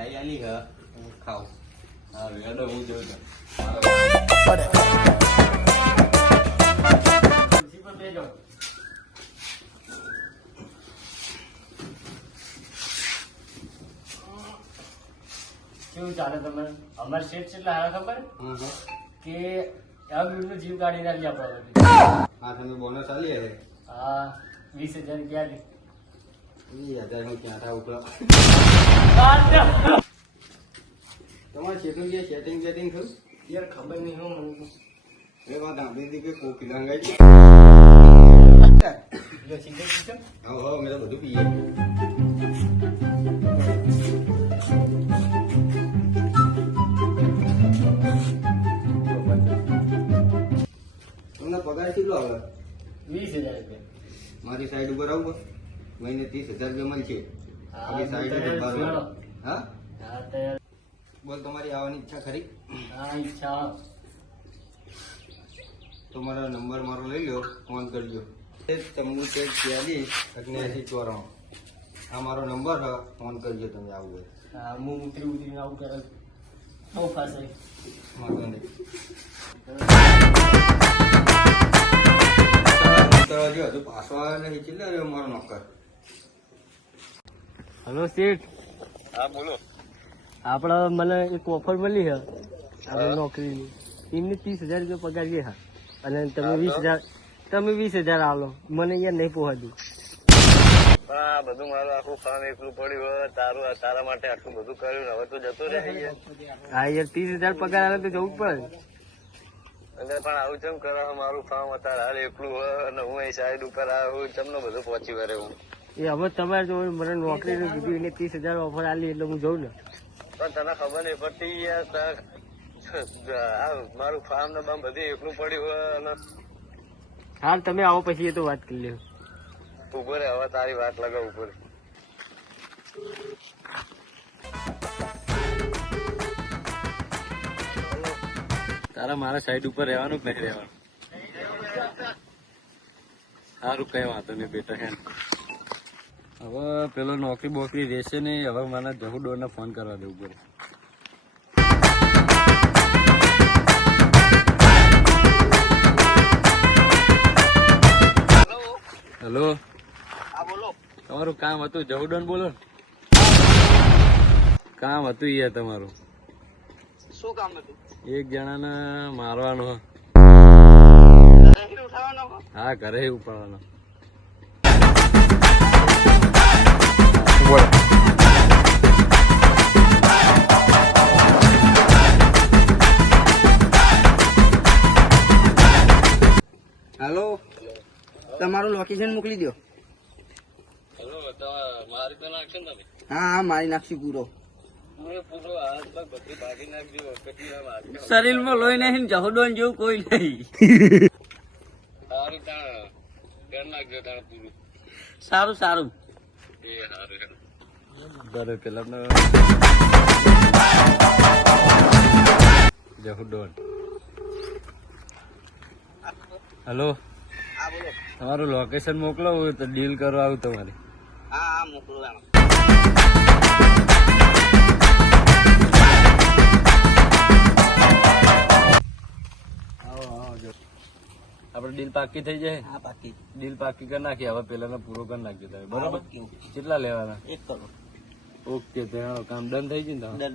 મીઠાઈ આલી હે ખાવ. હા રેડો હું જોઉં છું. કેવું ચાલે તમે? અમારે શેઠ કેટલા હારા ખબર કે આ નું જીવ કાઢી નાખી આપડે. હા તમે બોનસ આલી હે. હા 20,000 ક્યાં લે? 20,000 નું ક્યાં થાય ઉપર. તમારે સેટિંગ થયું યાર ખબર નહીં હું એ વાત સાંભળી હતી કે કોક લંગાઈ છે. હા મેં તો બધું પીએ. તમને પગાર કેટલો આવે? 20,000 રૂપિયા. મારી સાઈડ ઉપર આવું મહિને 30,000 રૂપિયા મળશે. સાઈડ હા હા તૈયાર. બોલ તમારી આવવાની ઈચ્છા ખરી? હા ઈચ્છા. તો મારો નંબર મારો લઈ લો, ફોન કરજો. 74 આ મારો નંબર છે, ફોન કરજો તમે આવું હોય. હા હું ઉતરીને આવું કરે બહુ ફાસે વાંધો નહીં. હજુ પાછો આવે નહીં ચીલે મારો નોકર. હલો શેઠ. હા બોલો. આપડે મને એક ઓફર મળી છે આપણે નોકરીની. એમને 30,000 રૂપિયા પગાર છે અને તમે 20,000 આલો. મને અહીંયા નહીં પહોંચ્યું. હા બધું મારું આખું કામ એકલું પડ્યું હોય તારા માટે આટલું બધું કર્યું હવે તો જતો રહે. હા યાર 30,000 પગાર આવે તો જવું પડે. એટલે પણ આવું ચમ કરો મારું કામ અત્યારે હાલ એકલું હોય અને હું અહીં સાઈડ ઉપર આવું ચમનો બધું પહોંચી વળે હું. એ હવે તમારે જો મને નોકરીનું કીધું એને 30,000 ઓફર આલી એટલે હું જઉં ને. પણ તને ખબર નહીં પડતી યાર મારું ફાર્મ ને બામ બધું એકલું પડ્યું હોય અને હાલ તમે આવો પછી એ તો વાત કરી લે. ઉભો રે હવે તારી વાત લગાવ ઉભો રે. તારા મારા સાઈડ ઉપર રહેવાનું જ નહીં રહેવાનું. સારું કઈ વાંધો નહીં બેટા. હે હવે પેલો નોકરી બોકરી રહેશે નહીં. હવે મને જહુડોર ને ફોન કરવા દેવું પડે. હેલો હા બોલો. તમારું કામ હતું જહુડોન બોલો. કામ હતું યાર તમારું. શું કામ હતું? એક જણાને મારવાનો. ઉઠાવવાનો? હા ઘરે ઉપાડવાનો. હાલો તમારું લોકેશન મોકલી દો. હેલો મારી તો નાખશે ને તમે? હા હા મારી નાખશું પૂરો. પૂરો હાથ પગ બધી ભાગી નાખજો. શરીરમાં લોહી નહીં જહુડોન જેવું કોઈ નહીં. સારું તાણ ઘર નાખજો તાણ પૂરું. સારું સારું. એ સારું બરે પેલા જહુડોન. હેલો હા બોલો. તમારું લોકેશન મોકલો તો ડીલ કરવા આવું તમારે. હા હા મોકલો. આપડે ડીલ પાકી થઈ જાય. હા પાકી. ડીલ પાકી કરી નાખી. હવે પેલા પૂરો કરી નાખજો તમે. બરાબર કેટલા લેવાના? 1 કરોડ. ઓકે તો કામ ડન થઈ ગયું ને. ડન.